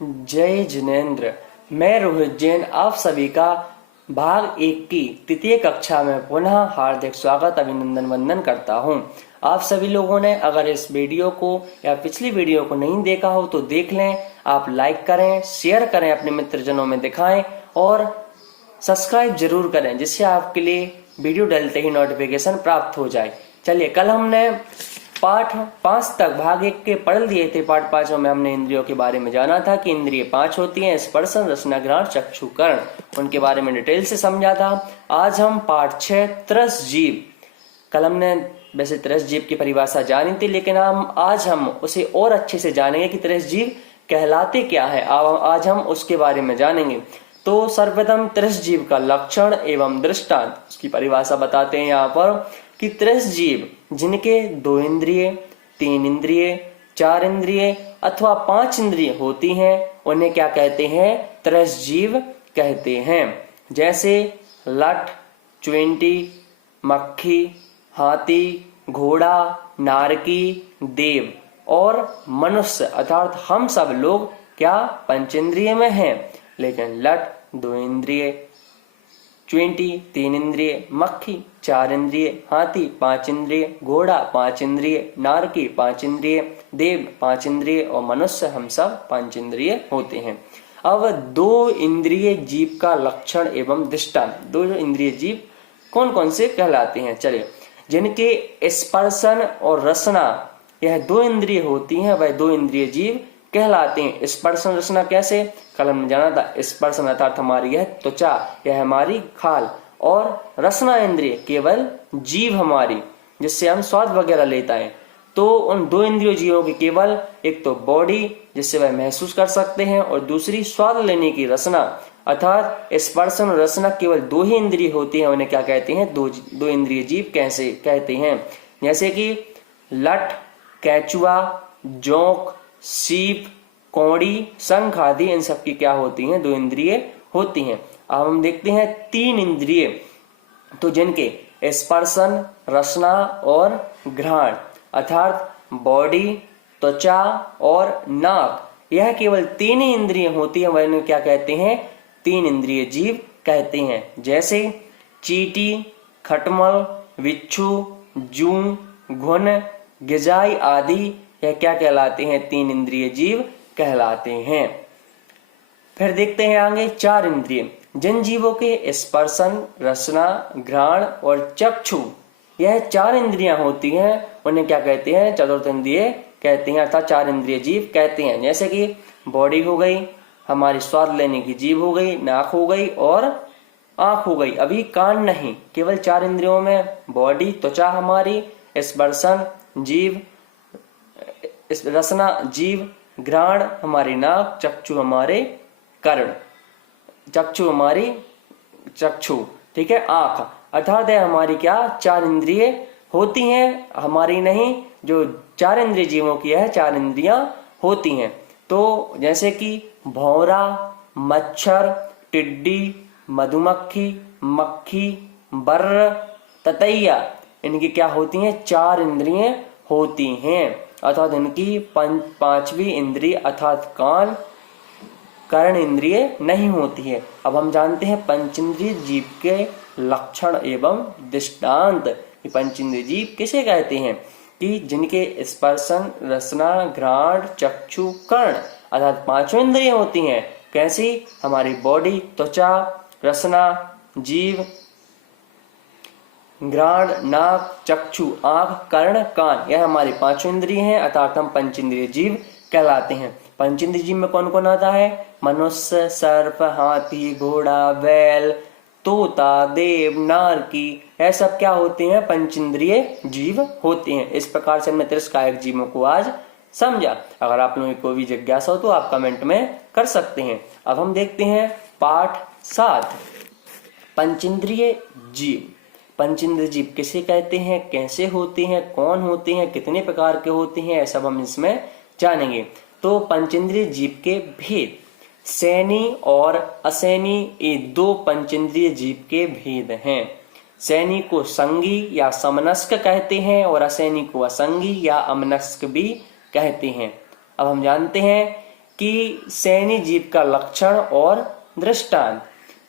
जय जिनेन्द्र। मैं रोहित जैन आप सभी का भाग 1 की तृतीय कक्षा में पुनः हार्दिक स्वागत अभिनंदन वंदन करता हूं। आप सभी लोगों ने अगर इस वीडियो को या पिछली वीडियो को नहीं देखा हो तो देख लें। आप लाइक करें, शेयर करें, अपने मित्रजनों में दिखाएं और सब्सक्राइब जरूर करें जिससे आपके लिए वीडियो डालते ही नोटिफिकेशन प्राप्त हो जाए। चलिए, कल हमने पाठ 5 तक भाग 1 के पढ़ लिए थे। पाठ 5 में हमने इंद्रियों के बारे में जाना था कि इंद्रिय 5 होती हैं, स्पर्शन, रसना, घ्राण, चक्षु, कर्ण। उनके बारे में डिटेल से समझा था। आज हम पाठ 6 तरस जीव। कल हमने वैसे तरस जीव की परिभाषा जानी थी, लेकिन आज हम उसे और अच्छे से जानेंगे कि तरस जीव कहलाते क्या है। आज हम उसके बारे में जानेंगे। तो सर्वप्रथम तरस जीव का लक्षण एवं दृष्टांत, उसकी परिभाषा बताते हैं यहाँ पर कि तरस जीव जिनके 2 इंद्रिय, 3 इंद्रिय, 4 इंद्रिय अथवा 5 इंद्रिय होती हैं उन्हें क्या कहते हैं? तरस जीव कहते हैं। जैसे लठ, च्वेंटी, मक्खी, हाथी, घोड़ा, नारकी, देव और मनुष्य अर्थात हम सब लोग क्या पंचेंद्रिय में हैं। लेकिन लठ 2 इंद्रिय, च्वेंटी 3 इंद्रिय, मक्खी 4 इंद्रिय, हाथी 5 इंद्रिय, घोड़ा 5 इंद्रिय, नारकी 5 इंद्रिय, देव 5 इंद्रिय और मनुष्य हम सब 5 इंद्रिय होते हैं। अब 2 इंद्रिय जीव का लक्षण एवं दृष्टांत। 2 इंद्रिय जीव कौन कौन से कहलाते हैं? चलिए, जिनके स्पर्शन और रसना यह 2 इंद्रिय होती हैं वह 2 इंद्रिय जीव कहलाते हैं। स्पर्शन रसना कैसे? कल हमने जाना था। स्पर्शन अर्थात हमारी यह त्वचा, यह हमारी खाल, और रसना इंद्रिय केवल जीव हमारी जिससे हम स्वाद वगैरह लेता है। तो उन 2 इंद्रियों जीवों की केवल एक तो बॉडी जिससे वह महसूस कर सकते हैं और दूसरी स्वाद लेने की रसना अर्थात स्पर्शन और रसना केवल 2 ही इंद्रिय होती हैं। उन्हें क्या कहते हैं? 2 इंद्रिय जीव कैसे कहते हैं? जैसे कि लठ, कैचुआ, जोंक, सीप, कौड़ी, शंख आदि इन सब की क्या होती हैं? 2 इंद्रिय होती हैं। अब हम देखते हैं 3 इंद्रिय, तो जिनके स्पर्शन, रसना और घ्राण अर्थात बॉडी, त्वचा और नाक, यह केवल 3 ही इंद्रिय होती है। वह इन्हें क्या कहते हैं? 3 इंद्रिय जीव कहते हैं। जैसे चींटी, खटमल, बिच्छू, जूं, घुन, गिजाई आदि यह क्या कहलाते हैं? 3 इंद्रिय जीव कहलाते हैं। फिर देखते हैं आगे 4 इंद्रिय। जिन जीवों के स्पर्शन, रसना, घ्राण और चक्षु यह 4 इंद्रियां होती हैं उन्हें क्या कहते हैं? चतुर्थ इंद्रिय कहते हैं अर्थात 4 इंद्रिय जीव कहते हैं। जैसे कि बॉडी हो गई, हमारी स्वाद लेने की जीभ हो गई, नाक हो गई और आंख हो गई। अभी कान नहीं, केवल 4 इंद्रियों में बॉडी, त्वचा हमारी, स्पर्शन जीव, रसना जीव, घ्राण हमारी नाक, चक्षु हमारे कर्ण, चक्षु हमारी चक्षु, ठीक है, आंख। अर्थात है हमारी क्या 4 इंद्रिय होती हैं, हमारी नहीं, जो 4 इंद्रिय जीवों की है 4 इंद्रियां होती हैं। तो जैसे कि भौरा, मच्छर, टिड्डी, मधुमक्खी, मक्खी, बर्र, ततैया, इनकी क्या होती हैं? 4 इंद्रियां होती हैं अर्थात इनकी 5वीं इंद्रिय अर्थात कान, कर्ण इंद्रिय नहीं होती है। अब हम जानते हैं पंचेंद्रिय जीव के लक्षण एवं दृष्टांत। पंचेंद्रिय जीव किसे कहते हैं? कि जिनके स्पर्शन, रसना, घ्राण, चक्षु, कर्ण अर्थात 5 इंद्रिय होती हैं। कैसी? हमारी बॉडी, त्वचा, रसना, जीव, घ्राण, नाक, चक्षु, आंख, कर्ण, कान, यह हमारी 5 इंद्रिय हैं अर्थात हम पंचेंद्रिय जीव कहलाते हैं। पंचेंद्रिय जीव में कौन कौन आता है? मनुष्य, सर्प, हाथी, घोड़ा, बैल, तोता, देव, नारकी, यह सब क्या होते हैं? पंचेंद्रिय जीव होते हैं। इस प्रकार से हमने 30 कायिक जीवों को आज समझा। अगर आप लोगों को भी जिज्ञासा हो तो आप कमेंट में कर सकते हैं। अब हम देखते हैं पाठ 7 पंचेंद्रिय जीव। पंचेंद्रिय जीव किसे कहते हैं, कैसे होते हैं, कौन होते हैं, कितने प्रकार के होते हैं, सब हम इसमें जानेंगे। तो पंचेंद्रिय जीव के भेद। सैनी और असैनी ये 2 पंचेंद्रिय जीव के भेद हैं। सैनी को संगी या समनस्क कहते हैं और असैनी को असंगी या अमनस्क भी कहते हैं। अब हम जानते हैं कि सैनी जीव का लक्षण और दृष्टांत।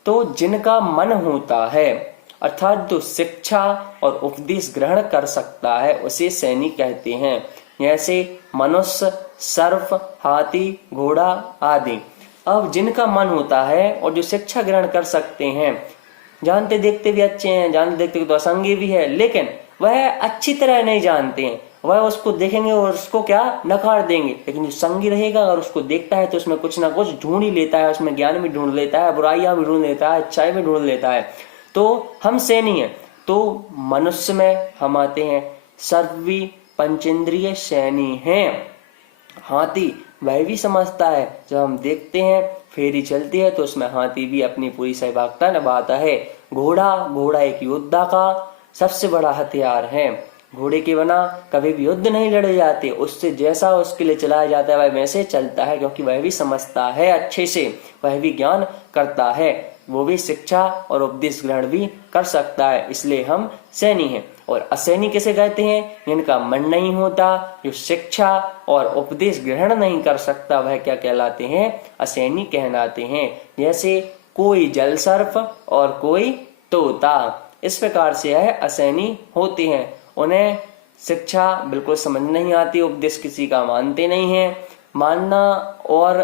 तो जिनका मन होता है अर्थात जो शिक्षा और उपदेश ग्रहण कर सकता है उसे सैनी कहते हैं। जैसे मनुष्य, सर्प, हाथी, घोड़ा आदि। अब जिनका मन होता है और जो शिक्षा ग्रहण कर सकते हैं, जानते देखते भी अच्छे हैं, जानते देखते तो असंगी भी है, लेकिन वह अच्छी तरह नहीं जानते हैं, वह उसको देखेंगे और उसको क्या नकार देंगे। लेकिन जो संगी रहेगा अगर उसको देखता है तो उसमें कुछ ना कुछ ढूंढ ही लेता है, उसमें ज्ञान भी ढूंढ लेता है, बुराइयां भी ढूंढ लेता है, अच्छाई भी ढूंढ लेता है। तो हम सैनी हैं। तो मनुष्य में हम आते हैं, सर्वी पंचेंद्रिय सैनी हैं। हाथी वह भी समझता है, जब हम देखते हैं फेरी चलती है तो उसमें हाथी भी अपनी पूरी सहभागिता निभाता है। घोड़ा एक योद्धा का सबसे बड़ा हथियार है। घोड़े के बिना कभी भी युद्ध नहीं लड़े जाते, उससे जैसा उसके लिए चलाया जाता है वह वैसे चलता है, क्योंकि वह भी समझता है अच्छे से, वह भी ज्ञान करता है, वो भी शिक्षा और उपदेश ग्रहण भी कर सकता है, इसलिए हम सैनी हैं। और असैनी किसे कहते हैं? जिनका मन नहीं होता, जो शिक्षा और उपदेश ग्रहण नहीं कर सकता, वह क्या कहलाते हैं? असैनी कहलाते हैं। जैसे कोई जल सर्प और कोई तोता, इस प्रकार से यह असैनी होते हैं। उन्हें शिक्षा बिल्कुल समझ नहीं आती, उपदेश किसी का मानते नहीं हैं। मानना और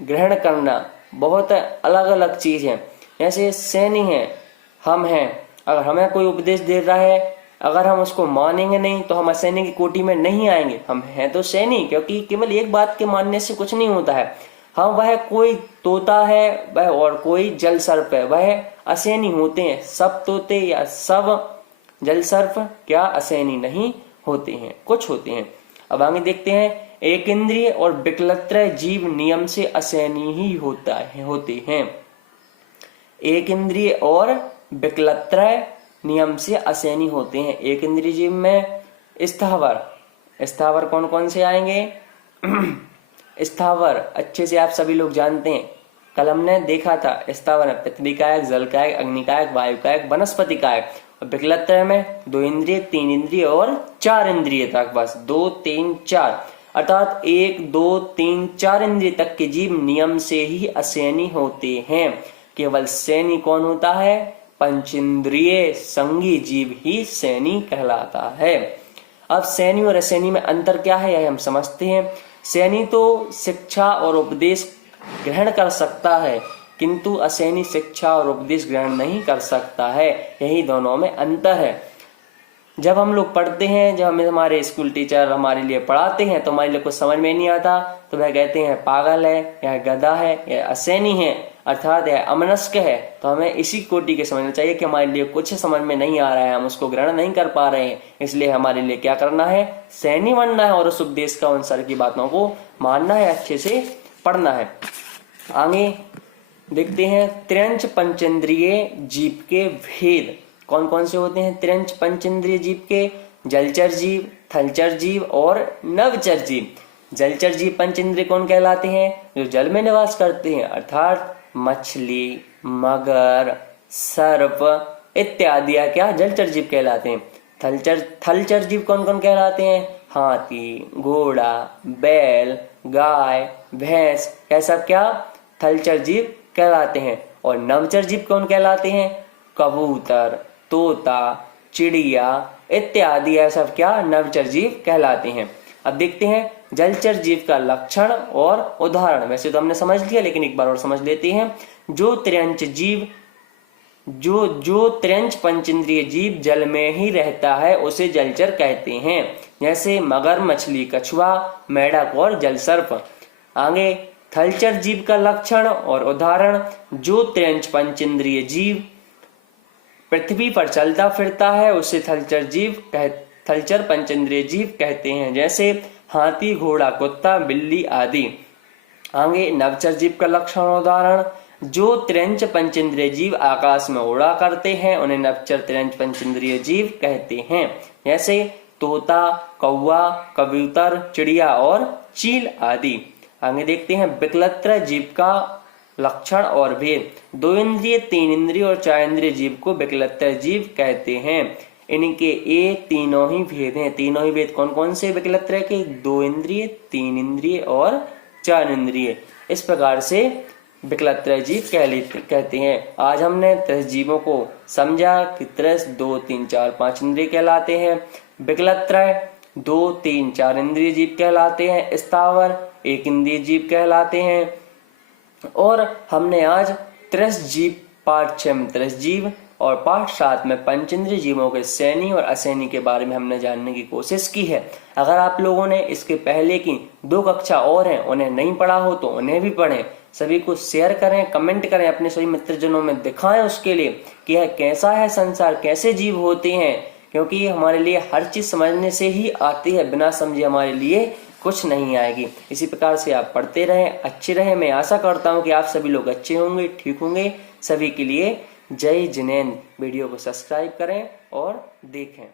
ग्रहण करना बहुत अलग अलग चीज है। जैसे सैनी है, हम हैं, अगर हमें कोई उपदेश दे रहा है, अगर हम उसको मानेंगे नहीं तो हम असैनी की कोटि में नहीं आएंगे। हम हैं तो सैनी, क्योंकि केवल एक बात के मानने से कुछ नहीं होता है। हम वह कोई तोता है वह और कोई जल सर्प है, वह असैनी होते हैं। सब तोते या सब जल सर्प क्या असैनी नहीं होते हैं? कुछ होते हैं। अब आगे देखते हैं, एक इंद्रिय और विकलत्रय जीव नियम से असैनी ही होते हैं। एक इंद्रिय और विकलत्रय नियम से असैनी होते हैं। एक इंद्रिय जीव में स्थावर कौन कौन से आएंगे? स्थावर अच्छे से आप सभी लोग जानते हैं, कलम ने देखा था। स्थावर पृथ्वी कायक, जल कायक, अग्नि कायक, वायु कायक, वनस्पति कायक। और विकलत्रय में 2 इंद्रिय, 3 इंद्रिय और 4 इंद्रिय तक, बस 2, 3, 4 अर्थात 1, 2, 3, 4 इंद्रिय तक के जीव नियम से ही असैनी होते हैं। केवल सैनी कौन होता है? पंचेंद्रिय संगी जीव ही सैनी कहलाता है। अब सैनी और असैनी में अंतर क्या है यह हम समझते हैं। सैनी तो शिक्षा और उपदेश ग्रहण कर सकता है, किंतु असैनी शिक्षा और उपदेश ग्रहण नहीं कर सकता है। यही दोनों में अंतर है। जब हम लोग पढ़ते हैं, जब हमें हमारे स्कूल टीचर हमारे लिए पढ़ाते हैं तो हमारे लिए कुछ समझ में नहीं आता, तो वह कहते हैं पागल है, यह गधा है, यह असैनी है, अर्थात यह अमनस्क है। तो हमें इसी कोटि के समझना चाहिए कि हमारे लिए कुछ समझ में नहीं आ रहा है, हम उसको ग्रहण नहीं कर पा रहे हैं, इसलिए हमारे लिए क्या करना है? सैनी बनना है और उस उपदेश का अनुसार की बातों को मानना है, अच्छे से पढ़ना है। आगे देखते हैं, त्र्यंच पंचेंद्रिय जीव के भेद कौन कौन से होते हैं? त्र्यंच पंचेंद्रिय जीव के जलचर जीव, थलचर जीव और नभचर जीव। जलचर जीव पंचेंद्रिय कौन कहलाते हैं? जो जल में निवास करते हैं, अर्थात मछली, मगर, सर्प इत्यादि क्या जलचर जीव कहलाते हैं। थलचर जीव कौन कौन कहलाते हैं? हाथी, घोड़ा, बैल, गाय, भैंस, यह सब क्या थलचर जीव कहलाते हैं। और नभचर जीव कौन कहलाते हैं? कबूतर, तोता, चिड़िया इत्यादि, यह सब क्या नभचर जीव कहलाते हैं। अब देखते हैं जलचर जीव का लक्षण और उदाहरण। वैसे तो हमने समझ लिया, लेकिन एक बार और समझ लेते हैं। जो त्र्यंच पंचेंद्रिय जीव जल में ही रहता है उसे जलचर कहते हैं। जैसे मगर, मछली, कछुआ, मेढक और जलसर्प। आगे थलचर जीव का लक्षण और उदाहरण। जो त्र्यंच पंचेंद्रिय जीव पृथ्वी पर चलता फिरता है उसे थलचर पंचेंद्रिय जीव कहते हैं। जैसे हाथी, घोड़ा, कुत्ता, बिल्ली आदि। आगे नभचर जीव का लक्षण और उदाहरण। जो त्र्यंच पंचेंद्रिय जीव आकाश में उड़ा करते हैं उन्हें नभचर त्र्यंच पंचेंद्रिय जीव कहते हैं। जैसे तोता, कौवा, कबूतर, चिड़िया और चील आदि। आगे देखते हैं विकलत्रय जीव का लक्षण और भेद। 2 इंद्रिय, 3 इंद्रिय और 4 इंद्रिय जीव को विकलत्रय जीव कहते हैं। इनके ये तीनों ही भेद हैं। तीनों ही भेद कौन कौन से विकलत्रय के? 2 इंद्रिय, 3 इंद्रिय और 4 इंद्रिय। इस प्रकार से विकलत्रय जीव कहते हैं। आज हमने 23 जीवों को समझा कि 23 2 3 4 5 इंद्रिय कहलाते हैं, विकलत्रय 2 3 4 इंद्रिय जीव कहलाते हैं, स्थावर 1 इंद्रिय जीव कहलाते हैं। और हमने आज 23 जीव पाठ 6 में 23 जीव और पाठ 7 में पंचेंद्रिय जीवों के सैनी और असैनी के बारे में हमने जानने की कोशिश की है। अगर आप लोगों ने इसके पहले की 2 कक्षा और हैं उन्हें नहीं पढ़ा हो तो उन्हें भी पढ़ें। सभी को शेयर करें, कमेंट करें, अपने सभी मित्रजनों में दिखाएं उसके लिए कि यह कैसा है संसार, कैसे जीव होते हैं, क्योंकि हमारे लिए हर चीज समझने से ही आती है, बिना समझे हमारे लिए कुछ नहीं आएगी। इसी प्रकार से आप पढ़ते रहें, अच्छे रहें। मैं आशा करता हूँ कि आप सभी लोग अच्छे होंगे, ठीक होंगे। सभी के लिए जय जिनेंद्र। वीडियो को सब्सक्राइब करें और देखें।